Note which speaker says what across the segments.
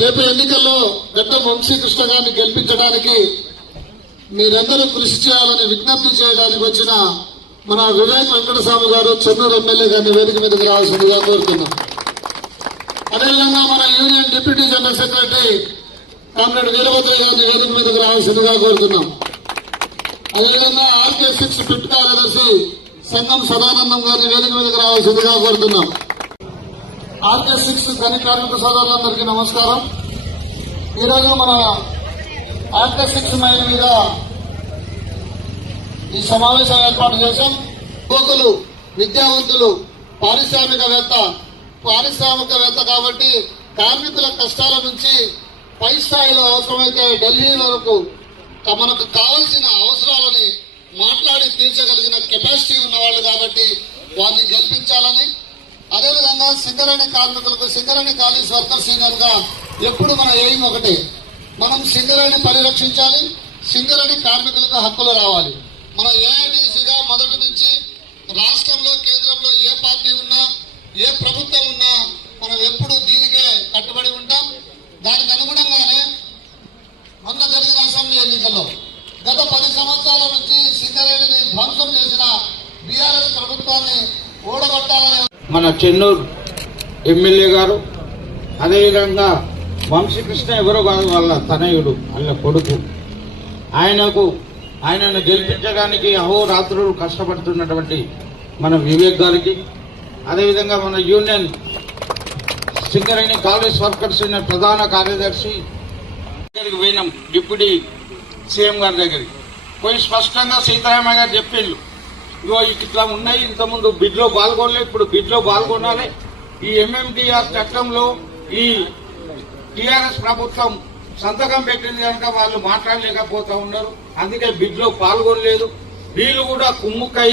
Speaker 1: రేపు ఎన్నికల్లో గడ్డం వంశీకృష్ణ గారిని గెలిపించడానికి మీరందరూ కృషి చేయాలని విజ్ఞప్తి చేయడానికి వచ్చిన మన వివేక్ వెంకటస్వామి గారు చెన్నూరు ఎమ్మెల్యే గారిని వేదిక మీదకి రావాల్సిందిగా కోరుతున్నాం. అదేవిధంగా మన union deputy general secretary comrade Veerabhadraiah గారిని వేదిక మీదకి రావాల్సిందిగా కోరుతున్నాం. అదేవిధంగా ఆర్కే సిక్స్ పిట్ కార్యదర్శి సంఘం సదానందం గారిని వేదిక మీదకి రావాల్సిందిగా కోరుతున్నాం. ఆర్కే సిక్స్ గని కార్మిక సోదరులందరికీ నమస్కారం. ఈరోజు మన ఆర్కే సిక్స్ మైల్ మీద ఈ సమావేశం ఏర్పాటు చేశాం. యువకులు విద్యావంతులు పారిశ్రామికవేత్త పారిశ్రామికవేత్త కాబట్టి కార్మికుల కష్టాల నుంచి పై స్థాయిలో అవసరమైతే ఢిల్లీ వరకు మనకు కావలసిన అవసరాలని మాట్లాడి తీర్చగలిగిన కెపాసిటీ ఉన్నవాళ్ళు కాబట్టి వారిని గెలిపించాలని అదేవిధంగా సింగరేణి కార్మికులకు సింగరేణి కాలేజ్ వర్కర్స్ యూనియన్గా ఎప్పుడు మన ఎయిమ్ ఒకటి. మనం సింగరేణి పరిరక్షించాలి సింగరేణి కార్మికులకు హక్కులు రావాలి. మన ఏఐటీసీగా మొదటి నుంచి రాష్ట్రంలో కేంద్రంలో ఏ పార్టీ ఉన్నా ఏ ప్రభుత్వం ఉన్నా మనం ఎప్పుడు దీనికే కట్టుబడి ఉంటాం. దానికి అనుగుణంగానే మొన్న జరిగిన అసెంబ్లీ ఎన్నికల్లో గత పది సంవత్సరాల నుంచి సింగరేణిని ధ్వంసం చేసిన బీఆర్ఎస్ ప్రభుత్వాన్ని ఓడగొట్టాలనే
Speaker 2: మన చెన్నూరు ఎమ్మెల్యే గారు అదేవిధంగా వంశీకృష్ణ ఎవరో కాదు వాళ్ళ తనయుడు వాళ్ళ కొడుకు. ఆయనకు ఆయనను గెలిపించడానికి అహోరాత్రులు కష్టపడుతున్నటువంటి మన వివేక్ గారికి అదేవిధంగా మన union Singareni college workers union ప్రధాన కార్యదర్శి దగ్గరికి పోయినాం డిప్యూటీ సీఎం గారి దగ్గరికి. పోయి స్పష్టంగా సీతారామయ్య గారు చెప్పిండ్రు ఇగో ఇట్లా ఉన్నాయి. ఇంతకుముందు బిడ్లో పాల్గొనలేదు ఇప్పుడు బిడ్లో పాల్గొనాలి. ఈ ఎంఎండిఆర్ చట్టంలో ఈ టిఆర్ఎస్ ప్రభుత్వం సంతకం పెట్టింది కనుక వాళ్ళు మాట్లాడలేకపోతా ఉన్నారు. అందుకే బిడ్లో పాల్గొనలేదు. వీళ్ళు కూడా కుమ్ముక్కై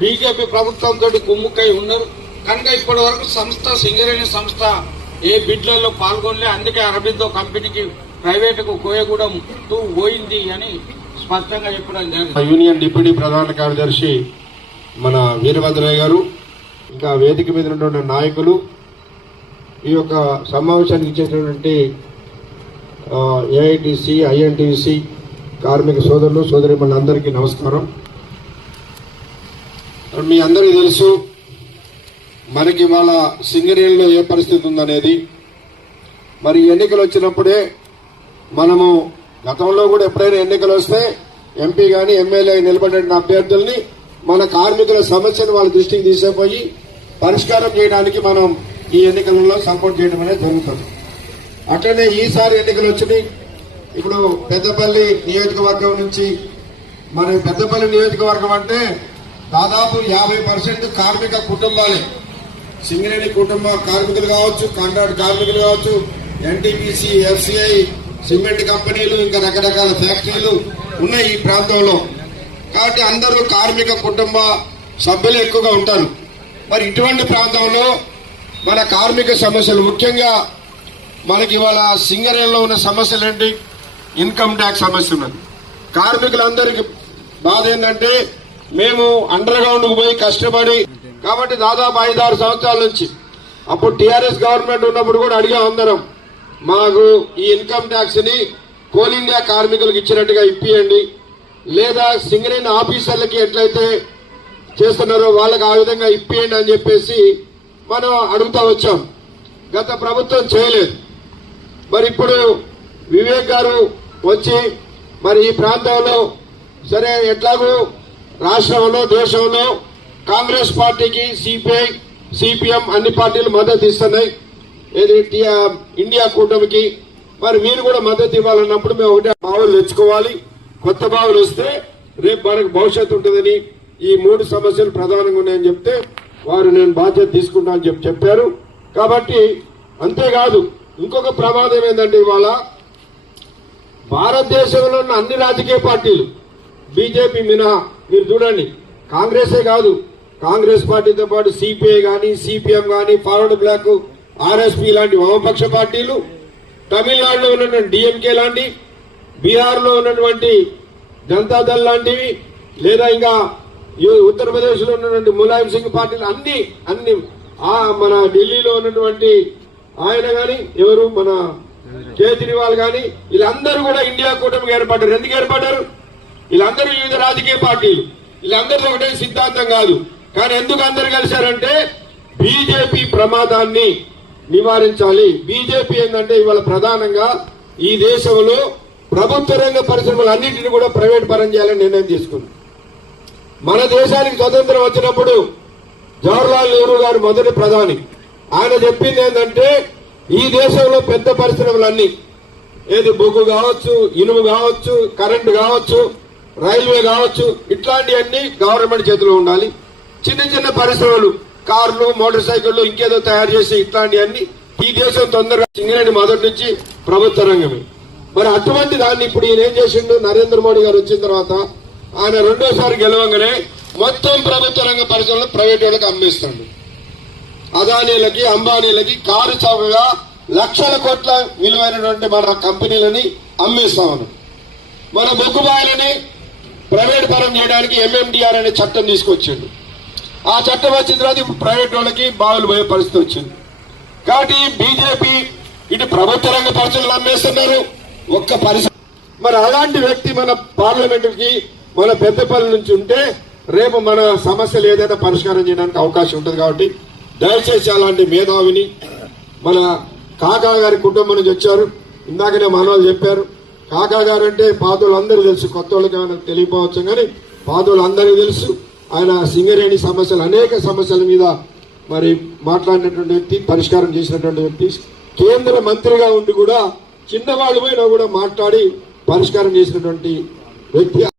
Speaker 2: బీజేపీ ప్రభుత్వంతో కుమ్ముక్కై ఉన్నారు. కనుక ఇప్పటి వరకు సంస్థ సింగరేణి సంస్థ ఏ బిడ్లలో పాల్గొనలే. అందుకే అరబిందో కంపెనీకి ప్రైవేటుకు కోయగూడెం పోయింది అని స్పష్టంగా చెప్పడం
Speaker 3: యూనియన్ డిప్యూటీ ప్రధాన కార్యదర్శి మన వీరభద్రయ్య గారు ఇంకా వేదిక మీద ఉన్నటువంటి నాయకులు ఈ యొక్క సమావేశానికి ఇచ్చేటటువంటి ఏఐటిసి ఐఎన్టీసీ కార్మిక సోదరులు సోదరి అందరికీ నమస్కారం. మీ అందరికీ తెలుసు మనకి వాళ్ళ సింగరేణిలో ఏ పరిస్థితి ఉందనేది. మరి ఎన్నికలు వచ్చినప్పుడే మనము గతంలో కూడా ఎప్పుడైనా ఎన్నికలు వస్తే ఎంపీ గాని ఎమ్మెల్యే నిలబడిన అభ్యర్థుల్ని మన కార్మికుల సమస్యను వాళ్ళ దృష్టికి తీసుకుపోయి పరిష్కారం చేయడానికి మనం ఈ ఎన్నికలలో సపోర్ట్ చేయడం అనేది జరుగుతుంది. అట్లనే ఈసారి ఎన్నికలు వచ్చినాయి. ఇప్పుడు పెద్దపల్లి నియోజకవర్గం నుంచి మన పెద్దపల్లి నియోజకవర్గం అంటే దాదాపు యాభై పర్సెంట్ కార్మిక కుటుంబాలే. సింగరేణి కుటుంబ కార్మికులు కావచ్చు కాంట్రాక్ట్ కార్మికులు కావచ్చు ఎన్టీపీసీ ఎఫ్సిఐ సిమెంట్ కంపెనీలు ఇంకా రకరకాల ఫ్యాక్టరీలు ఉన్నాయి ఈ ప్రాంతంలో. కాబట్టి అందరూ కార్మిక కుటుంబ సభ్యులు ఎక్కువగా ఉంటారు. మరి ఇటువంటి ప్రాంతంలో మన కార్మిక సమస్యలు ముఖ్యంగా మనకి ఇవాళ సింగరేణిలో ఉన్న సమస్యలు ఏంటి? ఇన్కమ్ ట్యాక్స్ సమస్య ఉన్నది. కార్మికులందరికీ బాధ ఏంటంటే మేము అండర్ గ్రౌండ్ పోయి కష్టపడి కాబట్టి దాదాపు ఐదారు సంవత్సరాల నుంచి అప్పుడు టీఆర్ఎస్ గవర్నమెంట్ ఉన్నప్పుడు కూడా అడిగాం అందరం మాకు ఈ ఇన్కమ్ ట్యాక్స్ని కోల్ ఇండియా కార్మికులకు ఇచ్చినట్టుగా ఇప్పియండి. లేదా సింగరేణి ఆఫీసర్లకి ఎట్లయితే చేస్తున్నారో వాళ్ళకి ఆ విధంగా ఇప్పియండి అని చెప్పేసి మనం అడుగుతా వచ్చాం. గత ప్రభుత్వం చేయలేదు. మరి ఇప్పుడు వివేక్ గారు వచ్చి మరి ఈ ప్రాంతంలో సరే ఎట్లాగూ రాష్ట్రంలో దేశంలో కాంగ్రెస్ పార్టీకి సిపిఐ సిపిఎం అన్ని పార్టీలు మద్దతు ఇస్తున్నాయి. ఏది ఇండియా కూటమికి మరి మీరు కూడా మద్దతు ఇవ్వాలన్నప్పుడు మేము ఒకటే బావులు తెచ్చుకోవాలి. కొత్త బావులు వస్తే రేపు మనకు భవిష్యత్తు ఉంటుందని ఈ మూడు సమస్యలు ప్రధానంగా ఉన్నాయని చెప్తే వారు నేను బాధ్యత తీసుకుంటా అని చెప్పి చెప్పారు. కాబట్టి అంతేకాదు ఇంకొక ప్రమాదం ఏంటంటే ఇవాళ భారతదేశంలో ఉన్న అన్ని రాజకీయ పార్టీలు బీజేపీ మినహా మీరు చూడండి కాంగ్రెసే కాదు. కాంగ్రెస్ పార్టీతో పాటు సిపిఐ కానీ సిపిఎం కానీ ఫార్వర్డ్ బ్లాక్ ఆర్ఎస్పి లాంటి వామపక్ష పార్టీలు తమిళనాడులో ఉన్నటువంటి డిఎంకే లాంటి బీహార్లో ఉన్నటువంటి జనతాదళ్ లాంటివి లేదా ఇంకా ఉత్తరప్రదేశ్లో ఉత్తరప్రదేశ్లో ఉన్నటువంటి ములాయం సింగ్ పార్టీలు అన్ని అన్ని ఆ మన ఢిల్లీలో ఉన్నటువంటి ఆయన గాని ఎవరు మన కేజ్రీవాల్ గాని వీళ్ళందరూ కూడా ఇండియా కూటమికి ఏర్పడ్డారు. ఎందుకు ఏర్పడ్డారు? వీళ్ళందరూ వివిధ రాజకీయ పార్టీలు. వీళ్ళందరితో ఒకటే సిద్ధాంతం కాదు. కానీ ఎందుకు అందరు కలిశారంటే బీజేపీ ప్రమాదాన్ని నివారించాలి. బీజేపీ ఏంటంటే ఇవాళ ప్రధానంగా ఈ దేశంలో ప్రభుత్వ రంగ పరిశ్రమలు అన్నింటినీ కూడా ప్రైవేట్ పరం చేయాలని నిర్ణయం తీసుకుంది. మన దేశానికి స్వతంత్రం వచ్చినప్పుడు జవహర్లాల్ నెహ్రూ గారు మొదటి ప్రధాని. ఆయన చెప్పింది ఏంటంటే ఈ దేశంలో పెద్ద పరిశ్రమలన్నీ ఏది బొగ్గు కావచ్చు ఇనుము కావచ్చు కరెంటు కావచ్చు రైల్వే కావచ్చు ఇట్లాంటివన్నీ గవర్నమెంట్ చేతిలో ఉండాలి. చిన్న చిన్న పరిశ్రమలు కార్లు మోటార్ సైకిళ్ళు ఇంకేదో తయారు చేసి ఇట్లాంటివన్నీ ఈ దేశం తొందరగా సింగరేణి మొదటి నుంచి ప్రభుత్వ రంగమే. మరి అటువంటి దాన్ని ఇప్పుడు ఈయన ఏం చేసిండు? నరేంద్ర మోడీ గారు వచ్చిన తర్వాత ఆయన రెండోసారి గెలవంగానే మొత్తం ప్రభుత్వ రంగ పరిశ్రమలు ప్రైవేట్ వాళ్ళకి అమ్మేస్తాడు. అదానీలకి అంబానీలకి కారు చౌకగా లక్షల కోట్ల విలువైనటువంటి మన కంపెనీలని అమ్మేస్తామను మన బొగ్గుబాయలని ప్రైవేట్ పరం చేయడానికి ఎంఎండిఆర్ అనే చట్టం తీసుకొచ్చిండు. ఆ చట్టం వచ్చిన తర్వాత ప్రైవేట్ వాళ్ళకి బావులు పోయే పరిస్థితి వచ్చింది. కాబట్టి బీజేపీ ఇటు ప్రభుత్వ రంగ పరిశ్రమలు అమ్మేస్తున్నారు. ఒక్క పరిశ్రమ మరి అలాంటి వ్యక్తి మన పార్లమెంటుకి మన పెద్దపల్లి నుంచి ఉంటే రేపు మన సమస్యలు ఏదైనా పరిష్కారం చేయడానికి అవకాశం ఉంటుంది కాబట్టి దయచేసి అలాంటి మేధావిని మన కాకా గారి కుటుంబం నుంచి వచ్చారు. ఇందాకనే మనవాళ్ళు చెప్పారు. కాకా గారు అంటే పాతోళ్ళు అందరూ తెలుసు. కొత్త వాళ్ళకి తెలియపోవచ్చు కానీ పాతోళ్ళు అందరికీ తెలుసు. ఆయన సింగరేణి సమస్యలు అనేక సమస్యల మీద మరి మాట్లాడినటువంటి వ్యక్తి పరిష్కారం చేసినటువంటి వ్యక్తి కేంద్ర మంత్రిగా ఉండి కూడా చిన్నవాళ్ళు పోయినా కూడా మాట్లాడి పరిష్కారం చేసినటువంటి వ్యక్తి